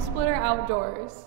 Home Splitter Outdoors.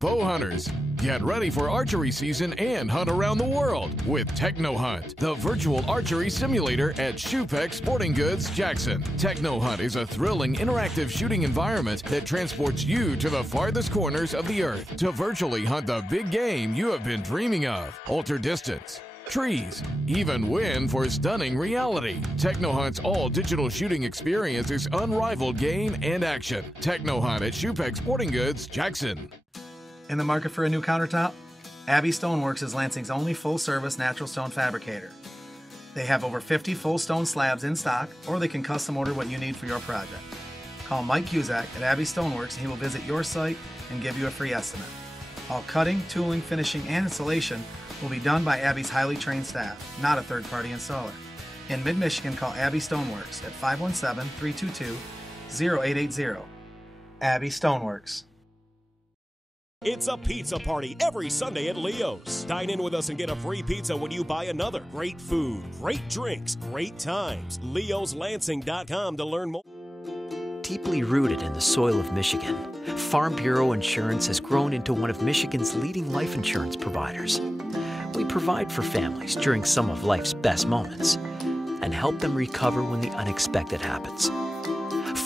Bow hunters, get ready for archery season and hunt around the world with Techno Hunt, the virtual archery simulator at Shoepec Sporting Goods, Jackson. Techno Hunt is a thrilling, interactive shooting environment that transports you to the farthest corners of the earth to virtually hunt the big game you have been dreaming of. Alter distance, trees, even win for stunning reality. Techno Hunt's all-digital shooting experience is unrivaled game and action. Techno Hunt at Shoepec Sporting Goods, Jackson. In the market for a new countertop? Abbey Stoneworks is Lansing's only full-service natural stone fabricator. They have over 50 full stone slabs in stock, or they can custom order what you need for your project. Call Mike Cusack at Abbey Stoneworks and he will visit your site and give you a free estimate. All cutting, tooling, finishing, and installation will be done by Abbey's highly trained staff, not a third-party installer. In mid-Michigan, call Abbey Stoneworks at 517-322-0880. Abbey Stoneworks. It's a pizza party every Sunday at Leo's. Dine in with us and get a free pizza when you buy another. Great food, great drinks, great times. Leo'sLansing.com to learn more. Deeply rooted in the soil of Michigan, Farm Bureau Insurance has grown into one of Michigan's leading life insurance providers. We provide for families during some of life's best moments and help them recover when the unexpected happens.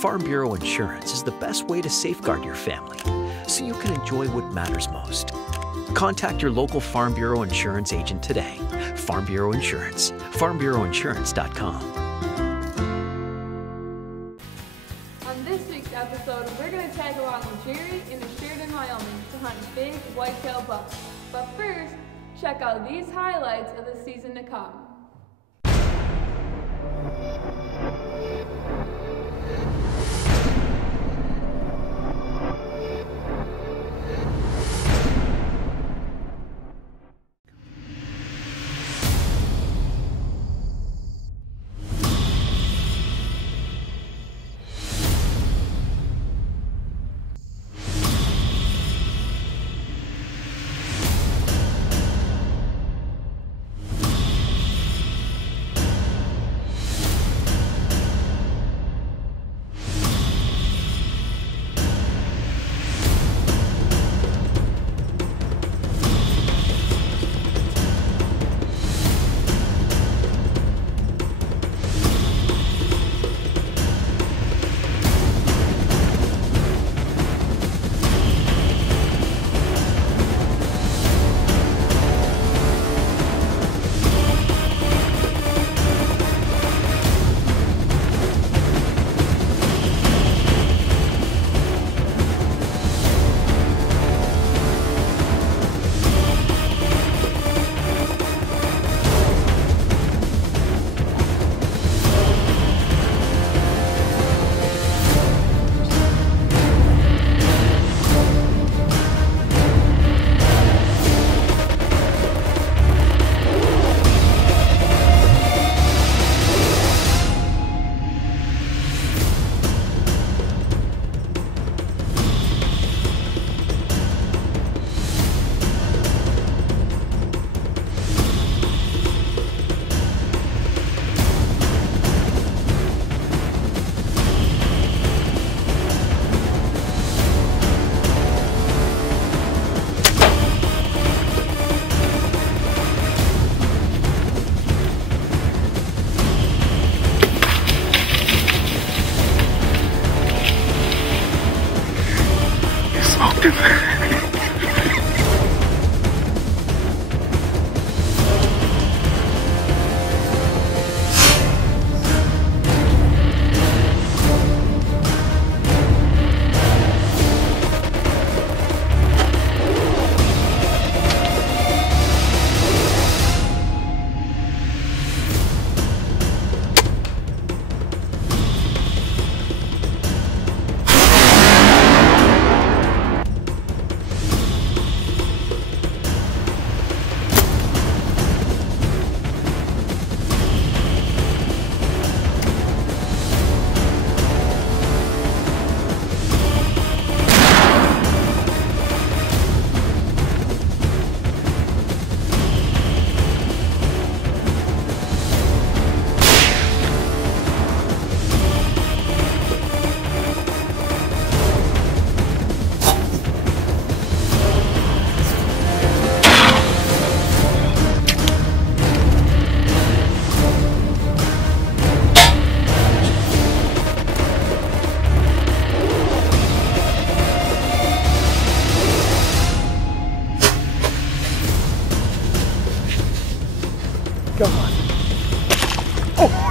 Farm Bureau Insurance is the best way to safeguard your family so you can enjoy what matters most. Contact your local Farm Bureau Insurance agent today. Farm Bureau Insurance, farmbureauinsurance.com. On this week's episode, we're going to tag along with Jerry in Sheridan, Wyoming to hunt big whitetail bucks. But first, check out these highlights of the season to come. Come on. Oh!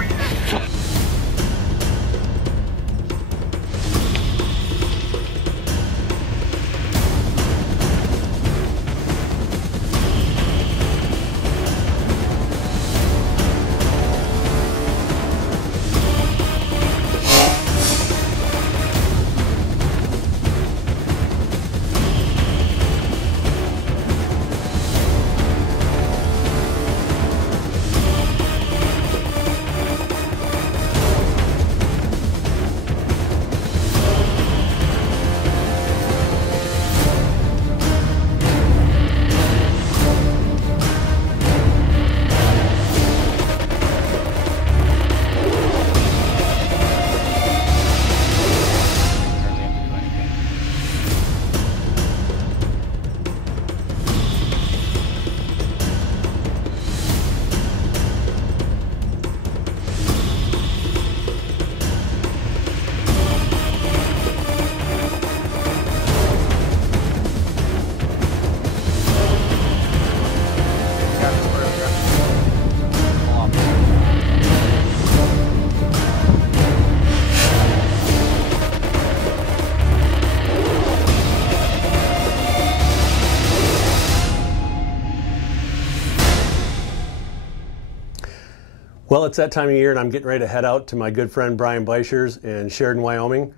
Well, it's that time of year, and I'm getting ready to head out to my good friend Brian Beischer's in Sheridan, Wyoming.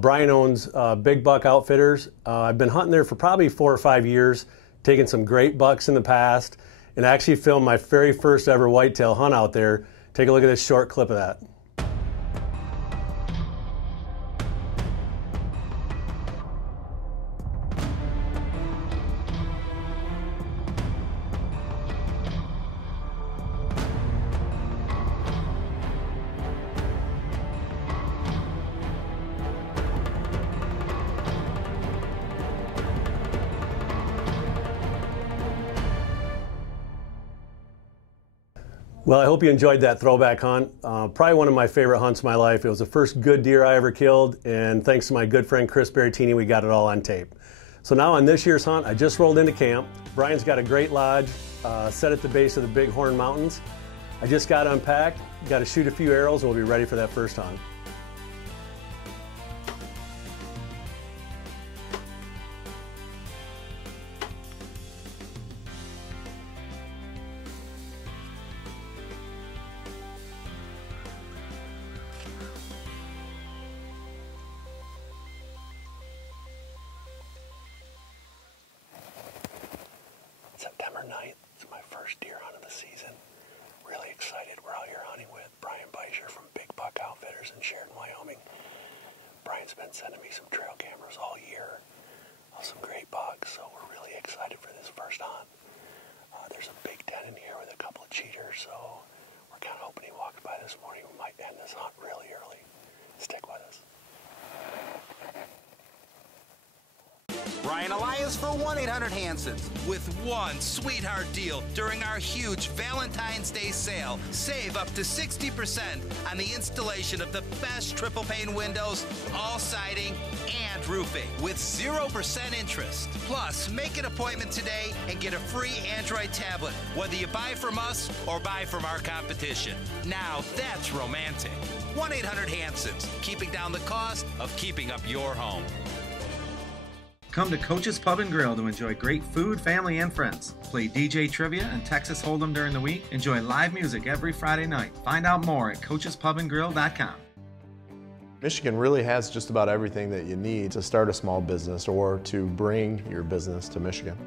Brian owns Big Buck Outfitters. I've been hunting there for probably 4 or 5 years, taken some great bucks in the past, and actually filmed my very first ever whitetail hunt out there. Take a look at this short clip of that. Well, I hope you enjoyed that throwback hunt. Probably one of my favorite hunts of my life. It was the first good deer I ever killed, and thanks to my good friend Chris Berrettini, we got it all on tape. So now on this year's hunt, I just rolled into camp. Brian's got a great lodge set at the base of the Bighorn Mountains. I just got unpacked, got to shoot a few arrows, and we'll be ready for that first hunt. September 9th, it's my first deer hunt of the season. Really excited. We're out here hunting with Brian Beischer from Big Buck Outfitters in Sheridan, Wyoming. Brian's been sending me some trail cameras all year of some great bucks, so we're really excited for this first hunt. There's a big den in here with a couple of cheaters, so we're kind of hoping he walks by this morning. We might end this hunt really early. Stick with us. Brian Elias for 1-800-HANSONS. With one sweetheart deal during our huge Valentine's Day sale. Save up to 60% on the installation of the best triple pane windows, all siding, and roofing with 0% interest. Plus, make an appointment today and get a free Android tablet, whether you buy from us or buy from our competition. Now that's romantic. 1-800-HANSONS, keeping down the cost of keeping up your home. Come to Coach's Pub and Grill to enjoy great food, family, and friends. Play DJ Trivia and Texas Hold'em during the week. Enjoy live music every Friday night. Find out more at coachespubandgrill.com. Michigan really has just about everything that you need to start a small business or to bring your business to Michigan.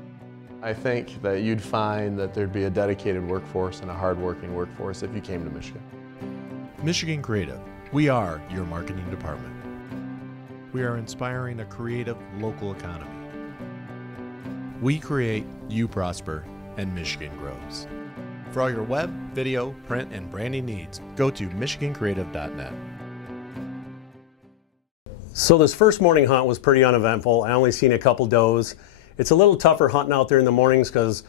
I think that you'd find that there'd be a dedicated workforce and a hard-working workforce if you came to Michigan. Michigan Creative. We are your marketing department. We are inspiring a creative local economy. We create, you prosper, and Michigan grows. For all your web, video, print, and branding needs, go to michigancreative.net. So this first morning hunt was pretty uneventful. I only seen a couple does. It's a little tougher hunting out there in the mornings because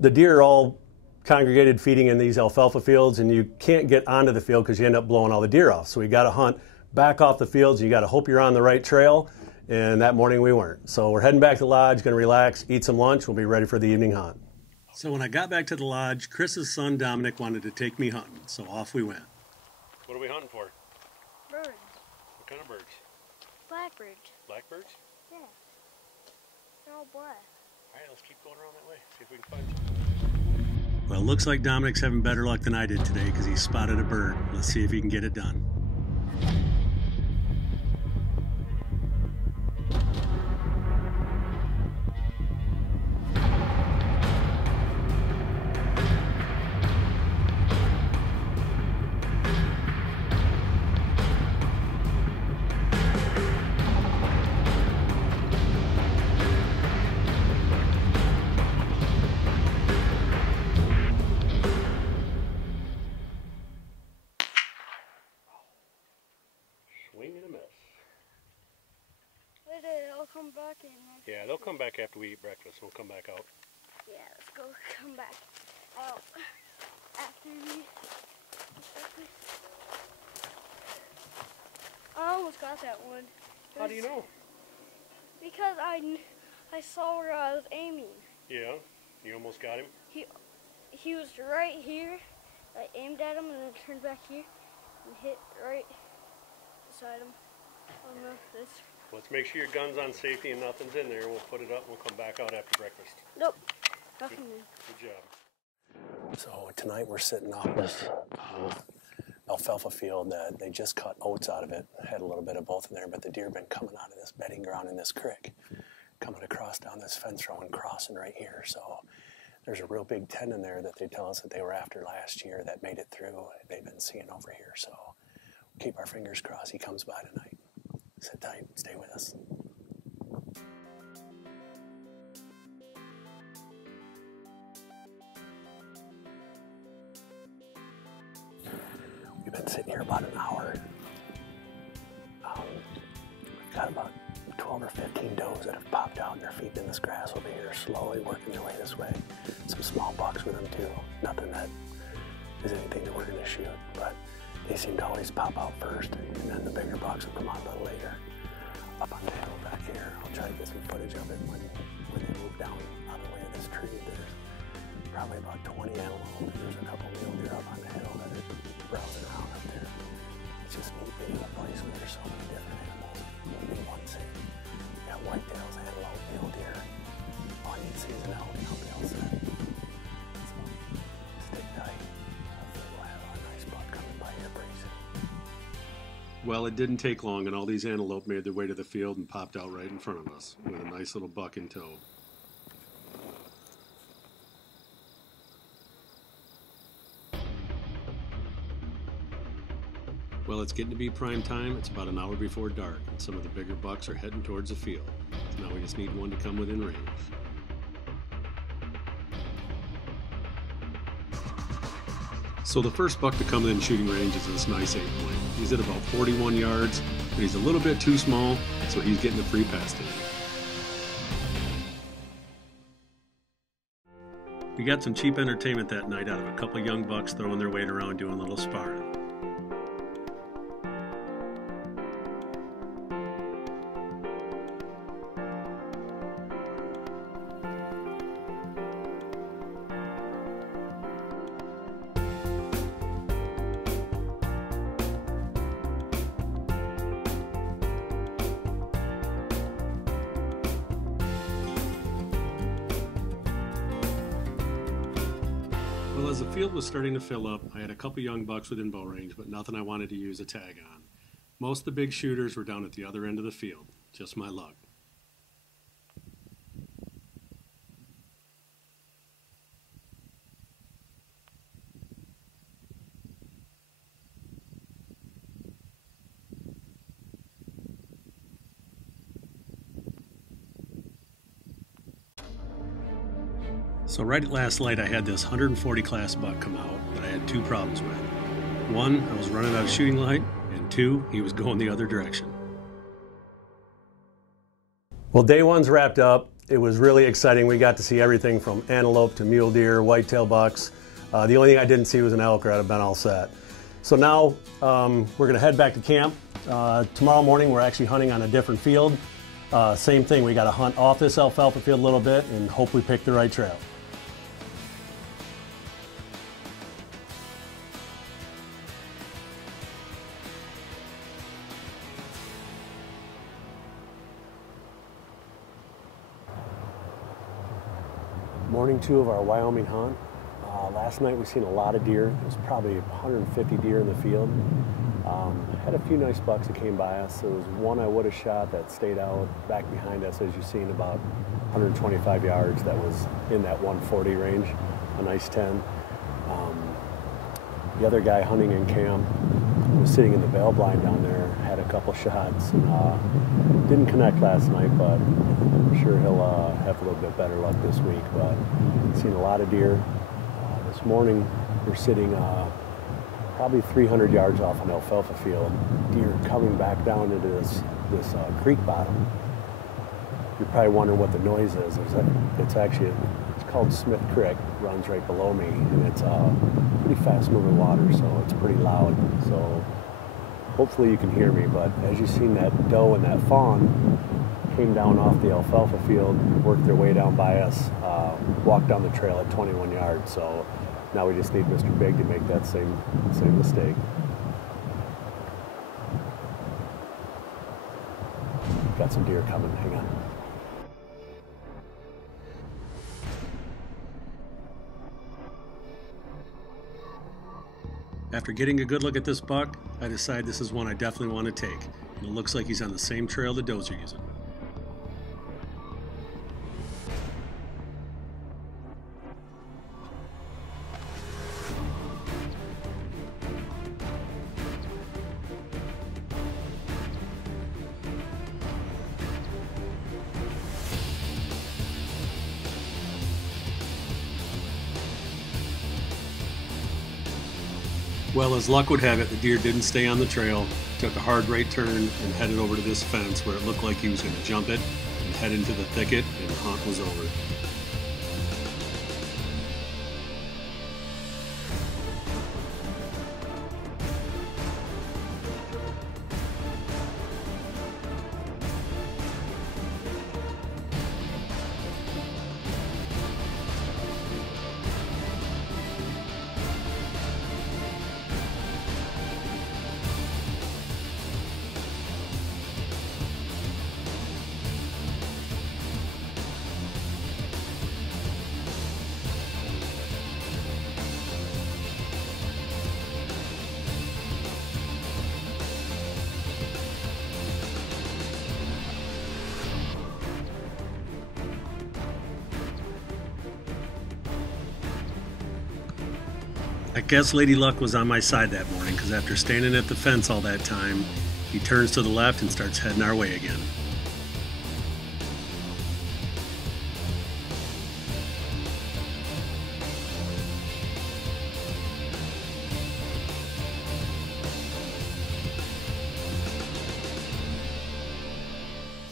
the deer are all congregated feeding in these alfalfa fields, and you can't get onto the field because you end up blowing all the deer off. So we got to hunt back off the fields. You got to hope you're on the right trail, and that morning we weren't. So we're heading back to the lodge, going to relax, eat some lunch. We'll be ready for the evening hunt. So when I got back to the lodge, Chris's son Dominic wanted to take me hunting, so off we went. What are we hunting for? Birds. What kind of birds? Blackbirds. Blackbirds? Yeah. They're all black. All right, let's keep going around that way, see if we can find some. Well, it looks like Dominic's having better luck than I did today because he spotted a bird. Let's see if he can get it done. They'll come back in. Yeah, they'll come back after we eat breakfast. We'll come back out. Yeah, let's go come back out after we eat breakfast. I almost got that one. How do you know? Because I saw where I was aiming. Yeah, you almost got him? He was right here. I aimed at him and then turned back here and hit right beside him. I don't know if this. Let's make sure your gun's on safety and nothing's in there. We'll put it up and we'll come back out after breakfast. Nope, nothing in. Good job. So tonight we're sitting off this alfalfa field that they just cut oats out of it. Had a little bit of both in there, but the deer have been coming out of this bedding ground in this creek, coming across down this fence row and crossing right here. So there's a real big 10 in there that they tell us that they were after last year that made it through. They've been seeing over here. So keep our fingers crossed he comes by tonight. Sit tight, stay with us. We've been sitting here about an hour. We've got about 12 or 15 does that have popped out and they're feeding in this grass over here, slowly working their way this way. Some small bucks with them too. Nothing that is anything that we're gonna shoot, but they seem to always pop out first and then the bigger bucks will come out a little later. Up on the hill back here, I'll try to get some footage of it when they move down out of the way of this tree. There's probably about 20 antelope. There's a couple mule deer up on the hill that are browsing around up there. It's just neat being in a place where there's so many different animals in one scene. You got whitetails, antelope, mule deer. All you need to see is an elk and I'll be all set. So stick tight. Hopefully we'll have a nice buck coming by here pretty soon. Well, it didn't take long, and all these antelope made their way to the field and popped out right in front of us, with a nice little buck in tow. Well, it's getting to be prime time. It's about an hour before dark, and some of the bigger bucks are heading towards the field. So now we just need one to come within range. So the first buck to come within shooting range is this nice 8-point. He's at about 41 yards, but he's a little bit too small, so he's getting a free pass today. We got some cheap entertainment that night out of a couple young bucks throwing their weight around doing a little sparring. Well, as the field was starting to fill up, I had a couple young bucks within bow range, but nothing I wanted to use a tag on. Most of the big shooters were down at the other end of the field. Just my luck. So right at last light, I had this 140 class buck come out that I had two problems with. One, I was running out of shooting light, and two, he was going the other direction. Well, day one's wrapped up. It was really exciting. We got to see everything from antelope to mule deer, whitetail bucks. The only thing I didn't see was an elk, or I'd have been all set. So now we're gonna head back to camp. Tomorrow morning, we're actually hunting on a different field. Same thing, we gotta hunt off this alfalfa field a little bit and hope we pick the right trail. Morning 2 of our Wyoming hunt. Last night we seen a lot of deer. There was probably 150 deer in the field. Had a few nice bucks that came by us. There was one I would have shot that stayed out back behind us, as you've seen, about 125 yards. That was in that 140 range, a nice 10. The other guy hunting in camp was sitting in the bale blind down there, had a couple shots. Didn't connect last night, but I'm sure he'll have a little bit better luck this week. But seen a lot of deer. This morning we're sitting probably 300 yards off an alfalfa field. Deer coming back down into this creek bottom. You're probably wondering what the noise is. It's called Smith Creek. It runs right below me, and it's pretty fast moving water, so it's pretty loud. So hopefully you can hear me, but as you've seen, that doe and that fawn came down off the alfalfa field, worked their way down by us, walked down the trail at 21 yards. So now we just need Mr. Big to make that same mistake. Got some deer coming, hang on. After getting a good look at this buck, I decide this is one I definitely want to take. And it looks like he's on the same trail the does are using. Well, as luck would have it, the deer didn't stay on the trail, took a hard right turn and headed over to this fence where it looked like he was going to jump it and head into the thicket, and the hunt was over. I guess Lady Luck was on my side that morning, because after standing at the fence all that time, he turns to the left and starts heading our way again.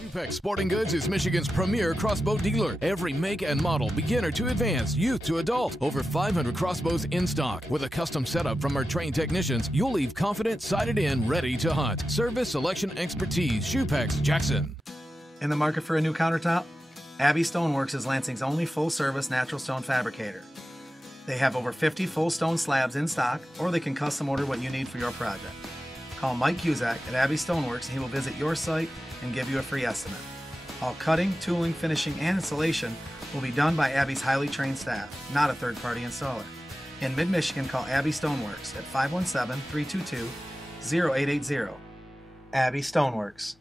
Shewpex Sporting Goods is Michigan's premier crossbow dealer. Every make and model, beginner to advanced, youth to adult. Over 500 crossbows in stock. With a custom setup from our trained technicians, you'll leave confident, sighted in, ready to hunt. Service, selection, expertise. Shewpex Jackson. In the market for a new countertop? Abbey Stoneworks is Lansing's only full-service natural stone fabricator. They have over 50 full stone slabs in stock, or they can custom order what you need for your project. Call Mike Cusack at Abbey Stoneworks and he will visit your site and give you a free estimate. All cutting, tooling, finishing, and installation will be done by Abbey's highly trained staff, not a third-party installer. In mid-Michigan, call Abbey Stoneworks at 517-322-0880. Abbey Stoneworks.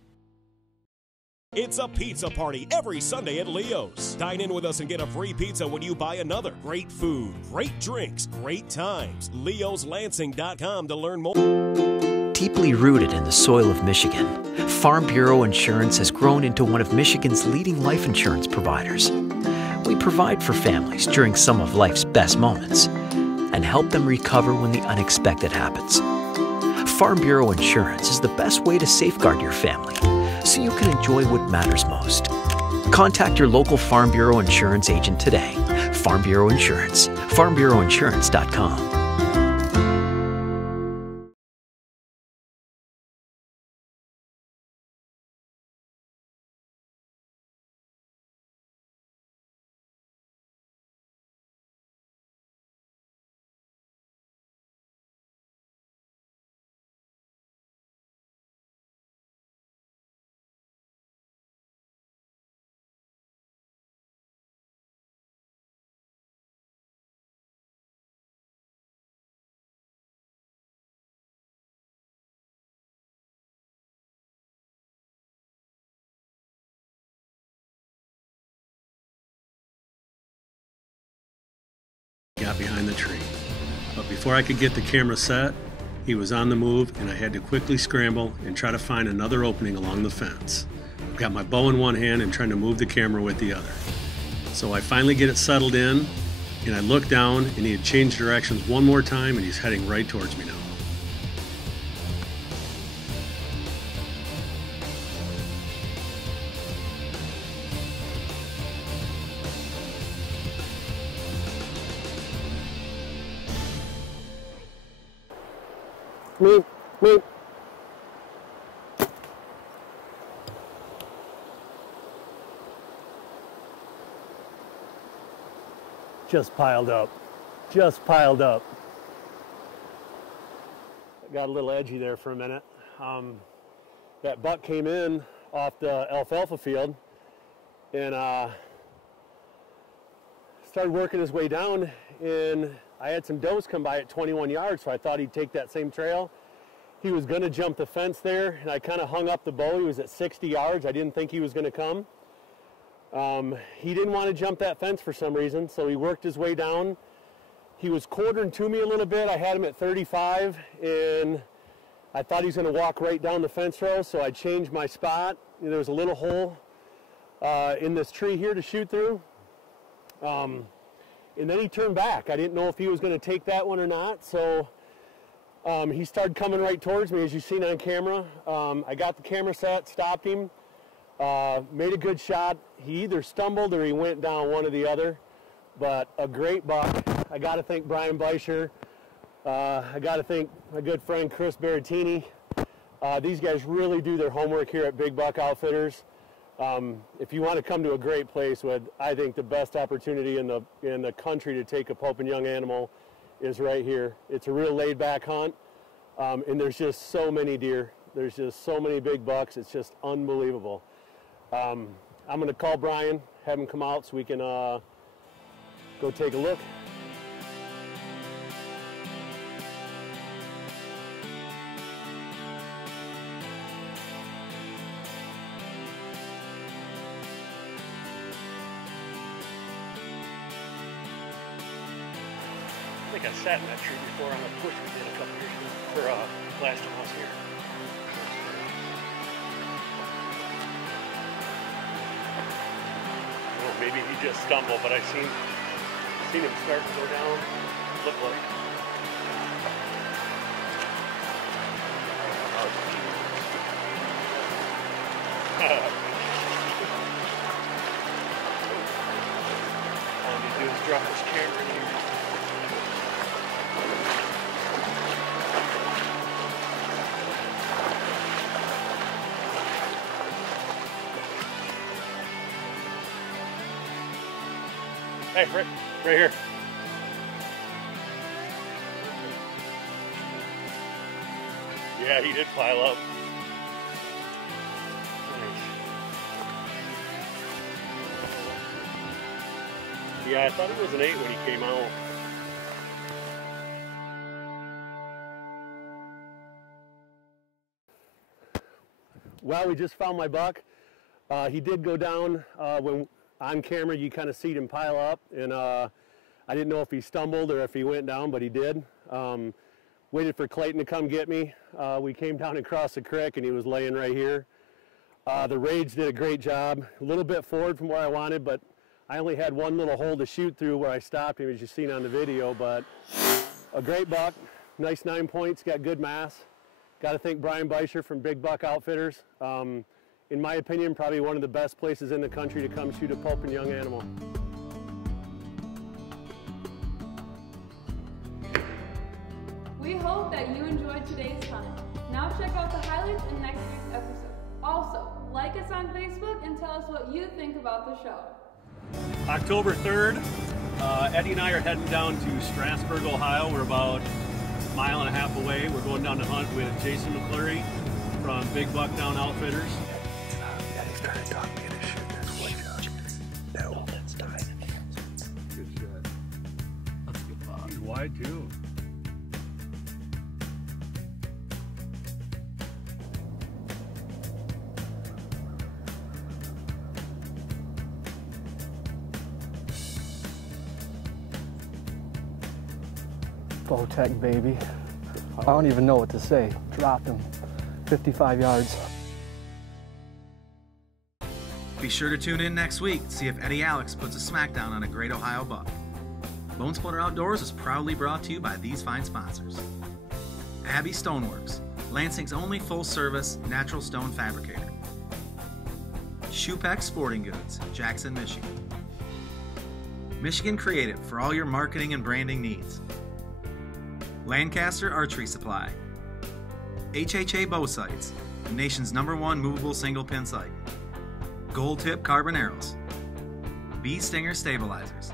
It's a pizza party every Sunday at Leo's. Dine in with us and get a free pizza when you buy another. Great food, great drinks, great times. Leo'sLansing.com to learn more. Deeply rooted in the soil of Michigan, Farm Bureau Insurance has grown into one of Michigan's leading life insurance providers. We provide for families during some of life's best moments and help them recover when the unexpected happens. Farm Bureau Insurance is the best way to safeguard your family so you can enjoy what matters most. Contact your local Farm Bureau Insurance agent today. Farm Bureau Insurance, farmbureauinsurance.com. got behind the tree. But before I could get the camera set, he was on the move and I had to quickly scramble and try to find another opening along the fence. I've got my bow in one hand and trying to move the camera with the other. So I finally get it settled in and I look down and he had changed directions one more time and he's heading right towards me now. Me. Just piled up. I got a little edgy there for a minute. That buck came in off the alfalfa field and started working his way down, and I had some does come by at 21 yards, so I thought he'd take that same trail. He was going to jump the fence there, and I kind of hung up the bow. He was at 60 yards. I didn't think he was going to come. He didn't want to jump that fence for some reason, so he worked his way down. He was quartering to me a little bit. I had him at 35, and I thought he was going to walk right down the fence row, so I changed my spot. There was a little hole in this tree here to shoot through. And then he turned back. I didn't know if he was going to take that one or not, so he started coming right towards me, as you've seen on camera. I got the camera set, stopped him, made a good shot. He either stumbled or he went down, one or the other, but a great buck. I got to thank Brian Beischer. I got to thank my good friend Chris Berrettini. These guys really do their homework here at Big Buck Outfitters. If you want to come to a great place with, I think, the best opportunity in the country to take a Pope and Young animal is right here. It's a real laid-back hunt, and there's just so many deer. There's just so many big bucks. It's just unbelievable. I'm going to call Brian, have him come out so we can go take a look. I think I sat in that tree before on a push we did a couple years ago, or last time I was here. Well, maybe he just stumbled, but I seen him start to go down. Looked like. All he do is drop his camera in here. Hey, right here. Yeah, he did pile up. Nice. Yeah, I thought it was an 8 when he came out. Well, we just found my buck. He did go down when on camera you kind of see him pile up, and I didn't know if he stumbled or if he went down, but he did. Waited for Clayton to come get me. We came down across the creek and he was laying right here. The Rage did a great job. A little bit forward from where I wanted, but I only had one little hole to shoot through where I stopped him, as you've seen on the video. But a great buck, nice 9 points, got good mass. Got to thank Brian Beischer from Big Buck Outfitters. In my opinion, probably one of the best places in the country to come shoot a Pope and Young animal. We hope that you enjoyed today's hunt. Now check out the highlights in next week's episode. Also, like us on Facebook and tell us what you think about the show. October 3rd, Eddie and I are heading down to Strasburg, Ohio. We're about a mile and a half away. We're going down to hunt with Jason McClurry from Big Buck Down Outfitters. Eddie's trying to talk me into shooting this one shot. No, that's tied. Good shot. That's a good pop. He's wide too. Bowtech, baby. I don't even know what to say. Dropped him 55 yards. Be sure to tune in next week to see if Eddie Alex puts a smackdown on a great Ohio buck. Bone Splitter Outdoors is proudly brought to you by these fine sponsors. Abbey Stoneworks, Lansing's only full-service natural stone fabricator. Shoepeck Sporting Goods, Jackson, Michigan. Michigan Creative for all your marketing and branding needs. Lancaster Archery Supply. HHA Bow Sights, the nation's #1 movable single pin sight. Gold Tip Carbon Arrows. Bee Stinger Stabilizers.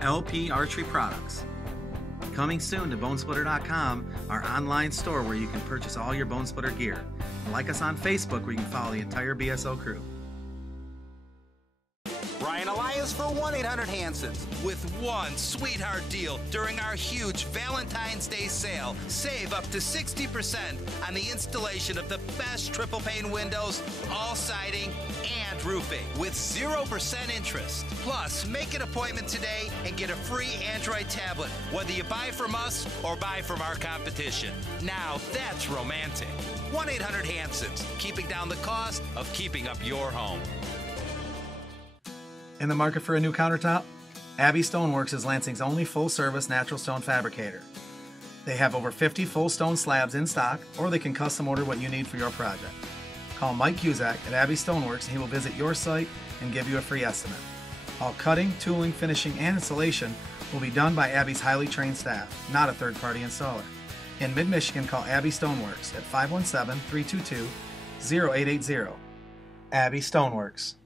LP Archery Products. Coming soon to bonesplitter.com, our online store where you can purchase all your Bone Splitter gear. And like us on Facebook where you can follow the entire BSO crew. Brian Elias for 1-800-Hansons. With one sweetheart deal during our huge Valentine's Day sale. Save up to 60% on the installation of the best triple pane windows, all siding, and roofing with 0% interest. Plus, make an appointment today and get a free Android tablet, whether you buy from us or buy from our competition. Now that's romantic. 1-800-Hansons, keeping down the cost of keeping up your home. In the market for a new countertop? Abbey Stoneworks is Lansing's only full-service natural stone fabricator. They have over 50 full stone slabs in stock, or they can custom order what you need for your project. Call Mike Cusack at Abbey Stoneworks and he will visit your site and give you a free estimate. All cutting, tooling, finishing, and installation will be done by Abbey's highly trained staff, not a third-party installer. In mid-Michigan, call Abbey Stoneworks at 517-322-0880. Abbey Stoneworks.